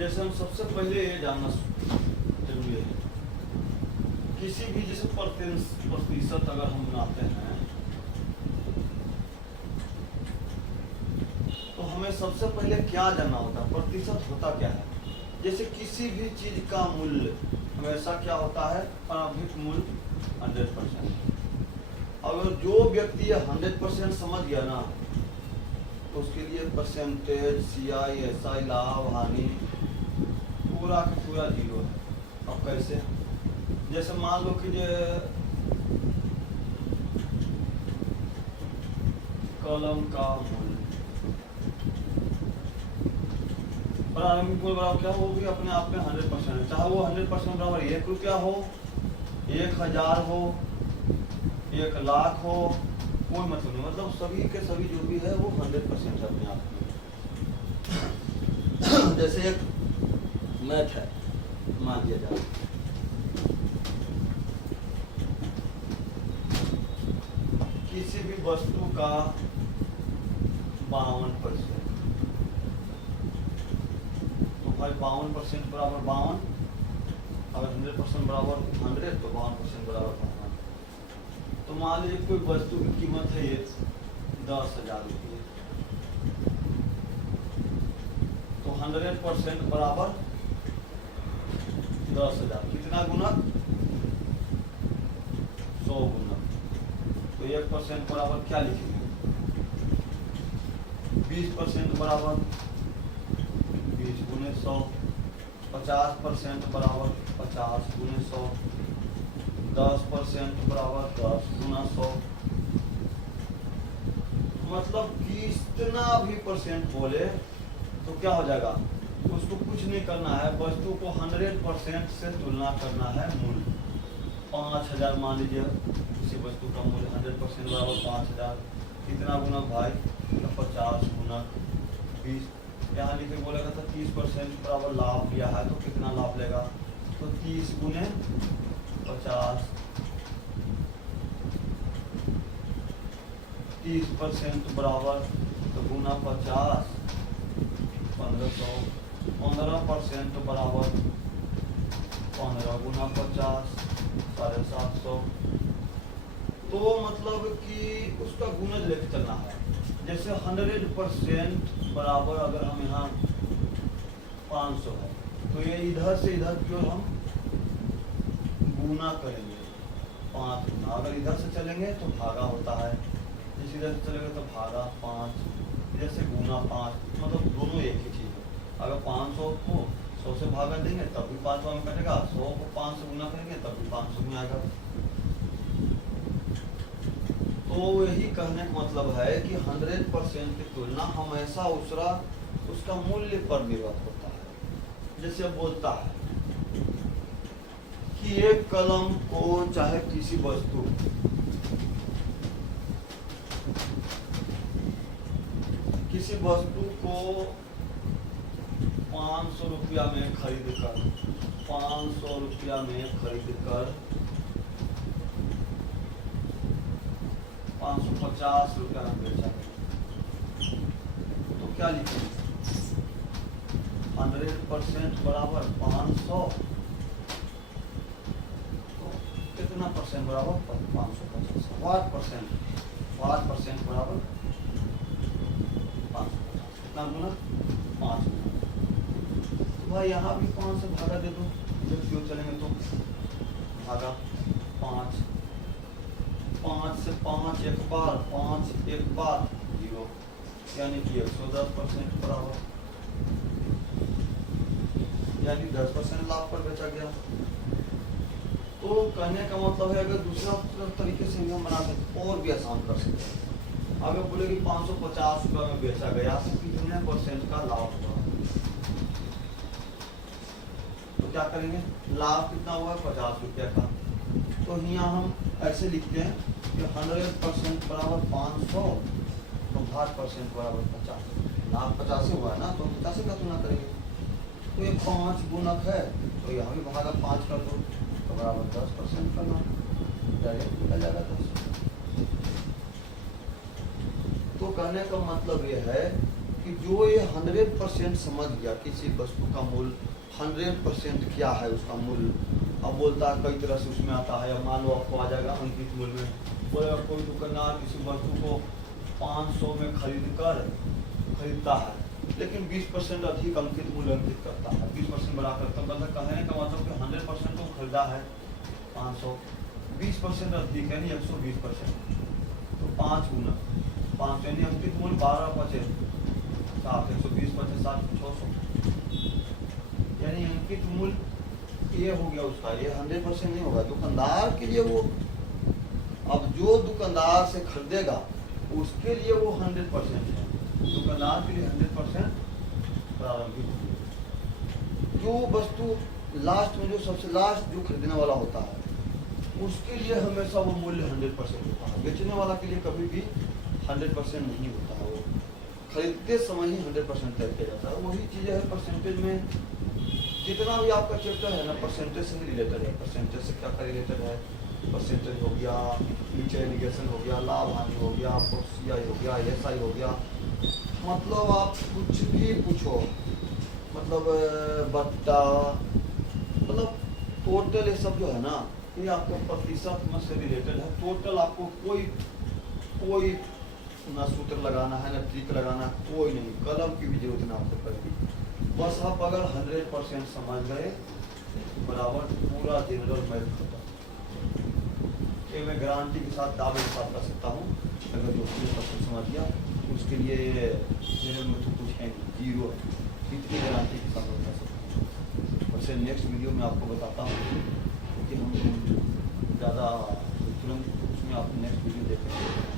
जैसे हम सबसे पहले ये जानना जरूरी है, किसी भी जैसे प्रतिशत अगर हम बनाते हैं तो हमें सबसे पहले क्या जानना होता है, प्रतिशत होता क्या है। जैसे किसी भी चीज का मूल्य हमेशा क्या होता है, प्रारंभिक मूल्य 100%। अगर जो व्यक्ति 100% समझ गया ना तो उसके लिए परसेंटेज, सीआई, एसआई, लाभ, हानि पूरा का पूरा जीरो है। अब कैसे, जैसे मान लो कि जो कलम का मूल्य प्रारंभिक मूल्य बराबर क्या हो, वो भी अपने आप में 100% है। चाहे वो 100% बराबर 1 रुपया हो, 1000 हो, 1,00,000 हो, कोई मतलब नहीं। मतलब सभी के सभी जो भी है वो 100% है अपने आप में। जैसे एक मैथ है, मान लिया जाए किसी भी वस्तु का 52%, तो भाई 52% बराबर 52, अगर 100% बराबर 100 तो 52% बराबर 52। तो मान लीजिए कोई वस्तु की कीमत है ये 10,000 रुपये, तो 100% बराबर 10,000, कितना गुणक, 100 गुणक। तो 1% बराबर क्या लिखेंगे, 20% बराबर 20 गुने 100, 50% बराबर 50 गुने 100, 10% बराबर 10 गुना 100। मतलब कि इतना भी परसेंट बोले तो क्या हो जाएगा, उसको कुछ नहीं करना है, वस्तु को 100% से तुलना करना है मूल्य। 5,000 मान लीजिए किसी वस्तु का मूल्य 100% बराबर 5,000, कितना गुना भाई, 50 गुना 20। यहाँ लिखे बोलेगा था 30% बराबर लाभ लिया है तो कितना लाभ लेगा, तो 30 गुने 50, 30% बराबर तो गुना 50, 1500, 15% बराबर 15 गुना 50, 750। तो मतलब कि उसका गुणज लेके चलना है। जैसे 100% बराबर अगर हम यहाँ 500 है तो ये इधर से इधर क्यों हम गुना करेंगे, 5 गुना। अगर इधर से चलेंगे तो भागा होता है, जिस इधर से चलेंगे तो भागा 5, जैसे गुना 5, मतलब दोनों एक ही चीज़ है। अगर 500 को 100 से भागा देंगे तब भी 500 में कटेगा, 100 को 5 से गुना करेंगे तब भी 500 में आएगा। तो यही कहने का मतलब है कि 100% की तुलना हमेशा उसका मूल्य पर निर्भर होता है। जैसे बोलता है कि एक कलम को चाहे किसी वस्तु को 500 रुपया में खरीद कर 550 रुपया में बेचा, तो क्या लिखेंगे, 100% बराबर 500, तो कितना परसेंट बराबर 550, 8% बराबर 550, कितना गुना 5 गुना। तो भाई यहाँ भी 5 से भागा दे दो, जब क्यों चलेंगे तो भागा 5, 5 से 5 एक बार, 5 एक बार 0, यानी कि 110% बराबर, यानी 10% लाभ पर बेचा गया। तो कहने का मतलब है, अगर दूसरा तरीके से भी हम बना सकते और भी आसान कर सकते हैं। अगर बोले कि 550 रुपये में बेचा गया तो कितने परसेंट का लाभ हुआ, तो क्या करेंगे, लाभ कितना हुआ 50 रुपये का। तो यहाँ हम ऐसे लिखते हैं कि 100% बराबर 500, तो 8% बराबर 50, लाभ 50 से हुआ है ना, तो 50 का तुलना करेंगे। तो ये 5 गुणक है, तो यहाँ भी भागा 5 कर दो, तो बराबर 10% का लाभ, डायरेक्ट निकल जाएगा 10। तो कहने का मतलब ये है कि कि जो ये 100% समझ गया किसी वस्तु का मूल्य 100% क्या है उसका मूल्य, अब बोलता है कई तरह से उसमें आता है। अब मान लो आपको आ जाएगा अंकित मूल्य में, बोलेगा कोई दुकानदार किसी वस्तु को 500 में खरीदता है लेकिन 20% अधिक अंकित मूल्य अंकित करता है, 20% बढ़ाकर, तो मतलब कहने का मतलब कि 100% तो खरीदा है 500, 20% अधिक यानी 120%, तो 5 गुना 5 यानी अंकित मूल्य 12 पचे 7, 120 पचे 7, 600, यानी अंकित मूल्य ये हो गया उसका, ये 100% नहीं होगा दुकानदार के लिए। वो अब जो दुकानदार से खरीदेगा उसके लिए वो 100% है, दुकानदार के लिए 100% प्रारंभिक मूल्य। जो वस्तु लास्ट में, जो सबसे लास्ट जो खरीदने वाला होता है उसके लिए हमेशा वो मूल्य 100% होता है, बेचने वाला के लिए कभी भी 100% नहीं होता है। वो खरीदते समय ही 100% तय किया जाता है। वही चीज़ें है परसेंटेज में, जितना भी आपका चैप्टर है ना परसेंटेज से रिलेटेड है। परसेंटेज से क्या रिलेटेड है, परसेंटेज हो गया, फ्यूचर इरिगेशन हो गया, लाभ हानि हो गया, सीआई हो गया, एसआई हो गया, मतलब आप कुछ भी पूछो, मतलब बट्टा, मतलब टोटल ये सब जो है ना ये आपको प्रतिशत में से रिलेटेड है। टोटल आपको कोई ना सूत्र लगाना है ना ट्रिक लगाना है, कोई नहीं, कलम की भी जरूरत ना आपको पड़ेगी। बस आप अगर 100% समझ गए बराबर पूरा जनरल मैथ खत्म। ये मैं गारंटी के साथ दावे के साथ कर सकता हूँ, अगर जो 100% समझ गया उसके लिए जनरल मैथ तो कुछ है नहीं, 0 है, इतनी गारंटी के साथ बता सकता हूँ। वैसे नेक्स्ट वीडियो में आपको बताता हूँ, क्योंकि हम ज़्यादा तुरंत उसमें आप नेक्स्ट वीडियो देखेंगे।